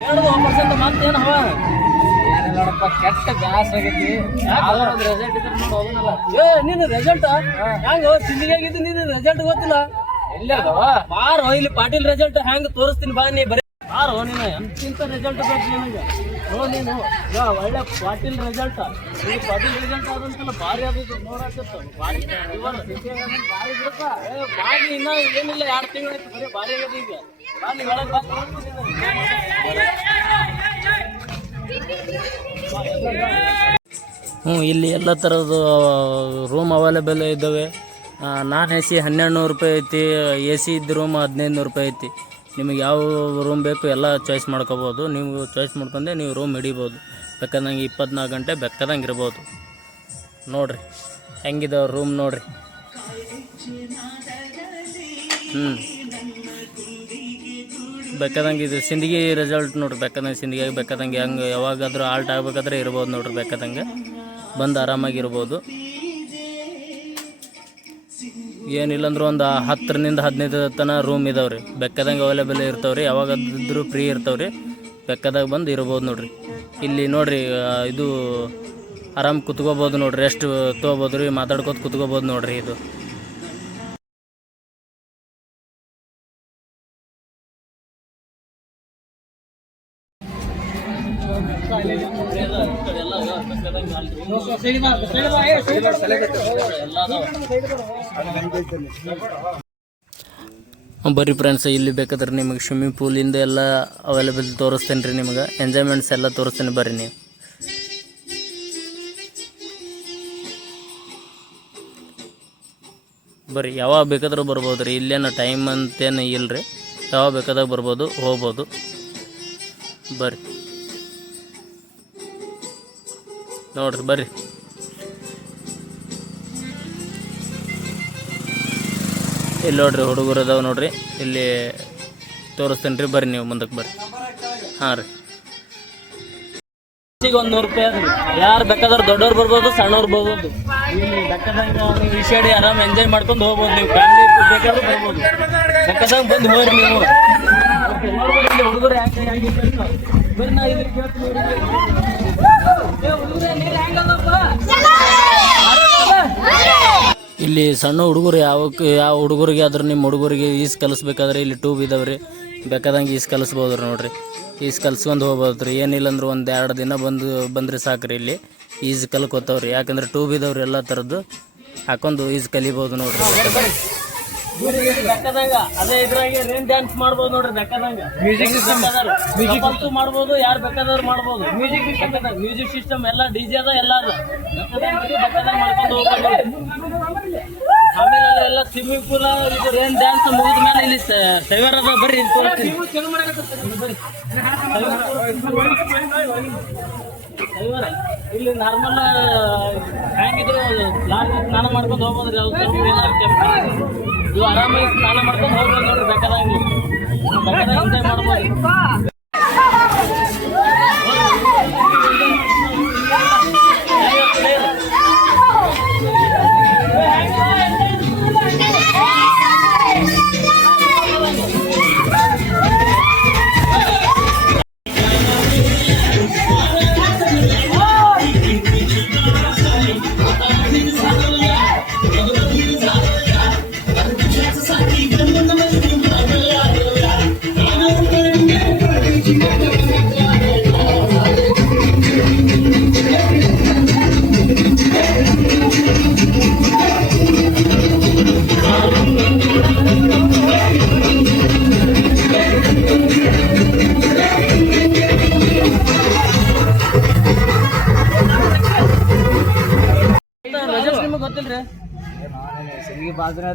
ಮತ್ತೇನು ಹವ ನೋಡಪ್ಪ ಕೆಟ್ಟ ಗ್ಯಾಸ್ ಆಗೈತಿ ರೆಸಲ್ಟ್ ಇದ್ರೆ ನೋಡಿ ಹೋಗೋಣಲ್ಲ. ನೀನು ರೆಸಲ್ಟ್ ಹೆಂಗ ಸಿಂಧಿಗಾಗಿದ್ದು ನೀನು ರೆಸಲ್ಟ್ ಗೊತ್ತಿಲ್ಲ ಎಲ್ಲ ಬಾರೋ ಇಲ್ಲಿ ಪಾಟೀಲ್ ರೆಸಲ್ಟ್ ಹೆಂಗ್ ತೋರಿಸ್ತೀನಿ ಬಾ ನೀ ಬರೀ ಬಾರೋ ನೀನು ಎಂತಿಂತ ರಿಸಲ್ಟ್ ಬೇಕು ನಿನಗೆ ನೀನು ಒಳ್ಳೆ ಪಾಟೀಲ್ ರೆಸಲ್ಟ್ ಈಗ ಪಾಟೀಲ್ ರಿಸಲ್ಟ್ ಆದಂತಲ್ಲ ಭಾರಿ ಆದದ್ದು ನೋಡಾಕತ್ತ ಭಾರಿ ಭಾರಿ ಬಿಡಪ್ಪ ಬಾಗಿ ಇನ್ನ ಏನಿಲ್ಲ 2 ತಿಂಗಳಾಯ್ತು ಬರೀ ಭಾರಿ ಆಗದ ಈಗ ಬಾ ನೀ ಒಳಗೆ ಬಾ ಇಲ್ಲಿ ಎಲ್ಲ ಥರದ ರೂಮ್ ಅವೈಲೇಬಲ್ ಇದ್ದಾವೆ. ನಾನ್ ಎ ಸಿ 1200 ರೂಪಾಯಿ ಐತಿ, ಎ ಸಿ ಇದ್ದ ರೂಮ್ 1500 ರೂಪಾಯಿ ಐತಿ. ನಿಮಗೆ ಯಾವ ರೂಮ್ ಬೇಕು ಎಲ್ಲ ಚಾಯ್ಸ್ ಮಾಡ್ಕೋಬೋದು. ನೀವು ಚಾಯ್ಸ್ ಮಾಡ್ಕೊಂಡೆ ನೀವು ರೂಮ್ ಹಿಡಿಬೋದು. ಬೇಕಾದಂಗೆ 24 ಗಂಟೆ ಬೇಕಾದಂಗೆ ಇರ್ಬೋದು. ನೋಡಿರಿ ಹೆಂಗಿದಾವೆ ರೂಮ್ ನೋಡಿರಿ. ಬೇಕಾದಂಗೆ ಇದು ಸಿಂದಗಿ ರೆಸಾರ್ಟ್ ನೋಡ್ರಿ. ಬೇಕಾದಂಗೆ ಸಿಂದಗಿ ಬೇಕಾದಂಗೆ ಹೆಂಗೆ ಯಾವಾಗಾದ್ರೂ ಆಲ್ಟ್ ಆಗಬೇಕಾದ್ರೆ ಇರ್ಬೋದು ನೋಡ್ರಿ. ಬೇಕಾದಂಗೆ ಬಂದು ಆರಾಮಾಗಿರ್ಬೋದು. ಏನಿಲ್ಲಂದ್ರೆ ಒಂದು 10ರಿಂದ 15 ತನಕ ರೂಮ್ ಇದಾವೆ ರೀ. ಬೇಕಾದಂಗೆ ಅವೈಲೇಬಲ್ ಇರ್ತಾವೆ ರೀ. ಯಾವಾಗಾದ್ರೂ ಫ್ರೀ ಇರ್ತಾವೆ ರೀ. ಬೇಕಾದಾಗ ಬಂದು ಇರ್ಬೋದು ನೋಡಿರಿ. ಇಲ್ಲಿ ನೋಡಿರಿ ಇದು ಆರಾಮ್ ಕುತ್ಕೋಬೋದು ನೋಡಿರಿ. ರೆಸ್ಟ್ ತೊಗೋಬೋದು ರೀ, ಮಾತಾಡ್ಕೋತ ಕುತ್ಕೋಬೋದು ನೋಡಿರಿ. ಇದು ಬರ್ರಿ ಫ್ರೆಂಡ್ಸ್, ಇಲ್ಲಿ ಬೇಕಾದ್ರೆ ನಿಮಗೆ ಸ್ವಿಮ್ಮಿಂಗ್ ಪೂಲಿಂದ ಎಲ್ಲ ಅವೈಲೇಬಲ್ ತೋರಿಸ್ತೇನೆ ರೀ. ನಿಮಗೆ ಎಂಜಾಯ್ಮೆಂಟ್ಸ್ ಎಲ್ಲ ತೋರಿಸ್ತೇನೆ ಬರ್ರಿ. ನೀವು ಬರ್ರಿ, ಯಾವಾಗ ಬೇಕಾದ್ರೂ ಬರ್ಬೋದು ರೀ. ಇಲ್ಲೇನು ಟೈಮ್ ಅಂತೇನು ಇಲ್ಲ ರೀ. ಯಾವಾಗ ಬೇಕಾದಾಗ ಬರ್ಬೋದು, ಹೋಗ್ಬೋದು. ಬರ್ರಿ ನೋಡ್ರಿ ಬರ್ರಿ. ಇಲ್ಲಿ ನೋಡ್ರಿ ಹುಡುಗರು ಅದಾವೆ ನೋಡ್ರಿ. ಇಲ್ಲಿ ತೋರಿಸ್ತೇನೆ ರೀ. ಬರ್ರಿ ನೀವು ಮುಂದಕ್ಕೆ ಬರ್ರಿ. ಹಾಂ ರೀ, ಈಗ 100 ರೂಪಾಯಿ ಅದ್ರಿ. ಯಾರು ಬೇಕಾದ್ರೆ ದೊಡ್ಡವ್ರು ಬರ್ಬೋದು, ಸಣ್ಣವ್ರು ಬರ್ಬೋದು. ಇಲ್ಲಿ ಬೇಕಾದಂಗೆ ನೀವು ವಿಷಾಡಿ ಆರಾಮ್ ಎಂಜಾಯ್ ಮಾಡ್ಕೊಂಡು ಹೋಗ್ಬೋದು. ನೀವು ಫ್ಯಾಮಿಲಿ ಬೇಕಾದ್ರೂ ಬರ್ಬೋದು. ಬೇಕಾದಂಗೆ ಬಂದು ಹೋಗ್ರಿ ನೀವು. ಹುಡುಗರು ಯಾಕೆ ಬರ್ರಿ, ನಾ ಇದ್ರ ಇಲ್ಲಿ ಸಣ್ಣ ಹುಡುಗರು ಯಾವ ಹುಡುಗರಿಗೆ ಆದ್ರೂ ನಿಮ್ಮ ಹುಡುಗರಿಗೆ ಈಜು ಕಲಿಸ್ಬೇಕಾದ್ರೆ ಇಲ್ಲಿ ಟ್ಯೂಬ್ ಇದಾವೆ ರೀ. ಬೇಕಾದಂಗೆ ಈಜು ಕಲಿಸ್ಬೋದು ರೀ ನೋಡಿರಿ. ಈಜು ಕಲ್ಸ್ಕೊಂಡು ಹೋಗ್ಬೋದು ರೀ. ಏನಿಲ್ಲ ಅಂದ್ರೆ 1-2 ದಿನ ಬಂದ್ರೆ ಸಾಕು ರೀ. ಇಲ್ಲಿ ಈಜು ಕಲ್ಕೋತಾವ್ರಿ. ಯಾಕಂದ್ರೆ ಟ್ಯೂಬ್ ಇದಾವ್ರಿ. ಎಲ್ಲ ಥರದ್ದು ಹಾಕೊಂಡು ಈಜು ಕಲಿಬೋದು ನೋಡ್ರಿ. ಬೇಕಾದಂಗ ಅದೇ ಇದ್ರಾಗೆ ರೇನ್ ಡ್ಯಾನ್ಸ್ ಮಾಡ್ಬೋದು ನೋಡ್ರಿ. ಬೇಕಾದಂಗ ಮ್ಯೂಸಿಕ್ ಸಿಸ್ಟಮ್ ಮಾಡ್ಬೋದು. ಯಾರು ಬೇಕಾದವ್ರು ಮಾಡ್ಬೋದು. ಮ್ಯೂಸಿಕ್ ಸಿಸ್ಟಮ್ ಎಲ್ಲ ಡಿಜೆ ಅದ ಎಲ್ಲ ಅದ. ಬೇಕಾದಂಗ ಮಾಡ್ಕೊಂಡು ಹೋಗ್ಬೋದು. ಆಮೇಲೆ ಎಲ್ಲ ಸ್ವಿಮ್ಮಿಂಗ್ ಪೂಲ್ ಇದು ರೇನ್ ಡ್ಯಾನ್ಸ್ ಮುಗಿದ ಮೇಲೆ ಇಲ್ಲಿ ಸೈವರ್ ಅದ. ಬರ್ರಿ ಇಲ್ಲಿ ನಾರ್ಮಲ್ ಹೆಂಗಿದ್ರು ಸ್ನಾನ ಮಾಡ್ಕೊಂಡು ಹೋಗ್ಬೋದ್ರಿ. ಇವು ಆರಾಮಾಗಿ ಸ್ನಾನ ಮಾಡ್ಕೊಂಡು ಹೋಗ್ಬೋದು ನೋಡ್ರಿ. ಬೇಕಾದಂಗೆ ಎಂಜಾಯ್ ಮಾಡ್ಬೋದು. ಗೊತ್ತಿಲ್ರಿ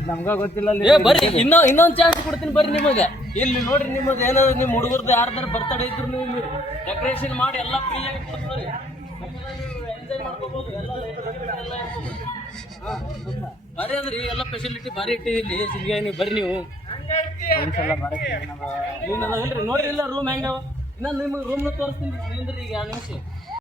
ನಮ್ಗ ಗೊತ್ತಿಲ್ಲ. ಬರ್ರಿ ಇನ್ನೊಂದ್ ಚಾನ್ಸ್ ಕೊಡ್ತೀನಿ ಬರ್ರಿ ನಿಮಗೆ. ಇಲ್ಲಿ ನೋಡ್ರಿ ನಿಮ್ಮದು ಏನಾದ್ರು ನಿಮ್ಮ ಹುಡುಗರ್ದು ಯಾರ್ದಾರು ಬರ್ತಡೇ ಇದ್ರು ನೀವು ಡೆಕೋರೇಷನ್ ಮಾಡಿ ಎಲ್ಲ ಫ್ರೀ ಆಗಿ ಕೊಡ್ತಾರೆ. ಎಂಜಾಯ್ ಮಾಡ್ಕೋಬಹುದು. ಭಾರಿ ಅದ್ರಿ ಎಲ್ಲ ಫೆಸಿಲಿಟಿ ಭಾರಿ ಇಟ್ಟಿವಿ ಇಲ್ಲಿ ಸಿಂಧಿಗೆ. ನೀವು ಬರ್ರಿ ನೀವು ಇಲ್ರಿ ನೋಡ್ರಿ. ಇಲ್ಲ ರೂಮ್ ಹೆಂಗವ ಇನ್ನ ನಿಮ್ಗೆ ರೂಮ್ನ ತೋರಿಸ್ತೀನಿ. ಈಗ 2 ನಿಮಿಷ